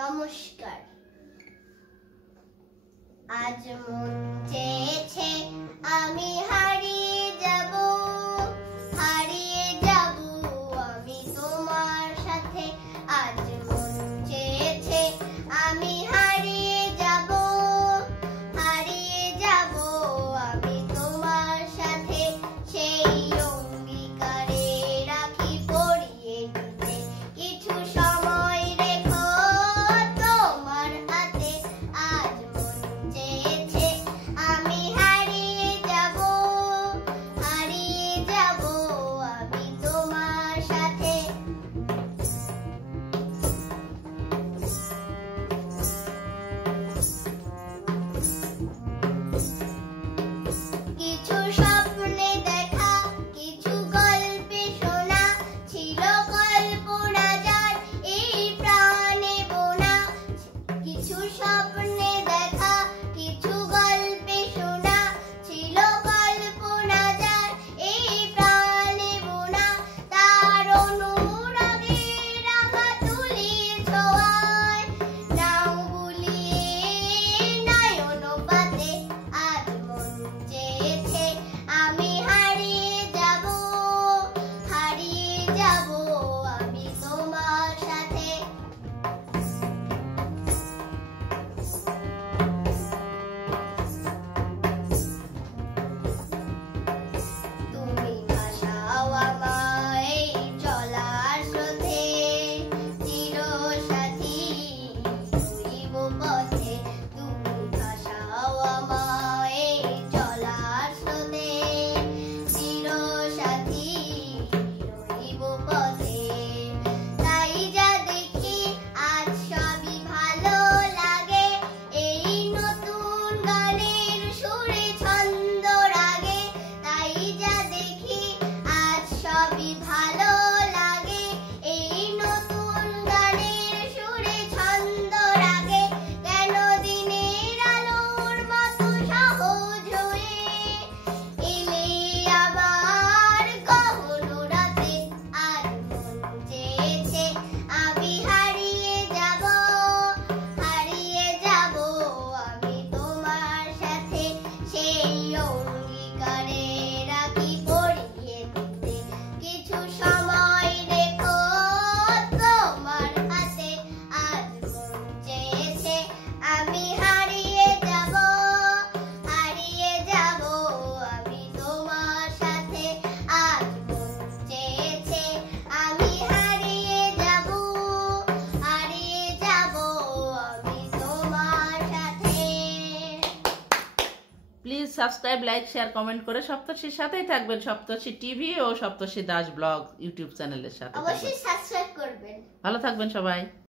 নমস্কার। আজ মন চেয়েছে আমি হারিয়ে যাব আমি তোমার সাথে। আজ মন চেয়েছে আমি হারিয়ে যাব আমি তোমার সাথে। সেই অঙ্গীকারে রাখি পরিয়ে দিতে কিছু সময় রেখো তোমার হাতে। আজ মন চেয়েছে আমি হারিয়ে যাব আমি তোমার সাথে। কিছু স্বপ্নে দেখা, কিছু গল্পে শোনা, ছিল কল্পনা যার এই প্রাণে বোনা। কিছু স্বপ্নে দেখা, কিছু গল্পে শোনা, ছিল কল্পনা যার এই প্রাণে বোনা। তার অনুরাগে রাখা তুলির ছোঁয়ায় নাও বুলিয়ে নয়ন পাতে। আজ মন চেয়েছে আমি হারিয়ে যাব আমি তোমার সাথে। তুমি ভাসাও আমায় চলার স্রোতে, চিরসাথী রইব পথে। তুমি ভাসাও আমায় চলার স্রোতে, চিরসাথী রইব পথে। তাই যা দেখি আজ সবই ভালো লাগে, এই নতুন গানের সুরে ছন্দ রাগে। তাই যা দেখি আজ সবই ভালো লাগে, এই নতুন গানের সুরে ছন্দ রাগে। কেন দিনের আলোর মতো সহজ হয়ে এলে আবার গহন রাতে। আজ মন চেয়েছে আমি হারিয়ে যাব আমি তোমার সাথে। সেই অঙ্গীকারে রাখি পরিয়ে দিতে কিছু সময় রেখো তোমার হাতে। আজ মন চেয়েছে আমি হারিয়ে যাব আমি তোমার সাথে। আজ মন চেয়েছে আমি হারিয়ে যাব আমি তোমার সাথে। Please subscribe, like, share, comment করে সপ্তর্ষির সাথেই থাকবেন। সপ্তর্ষি টিভি ও সপ্তর্ষি দাস ব্লগ ইউটিউব চ্যানেলের সাথে অবশ্যই সাবস্ক্রাইব করবেন। ভালো থাকবেন সবাই।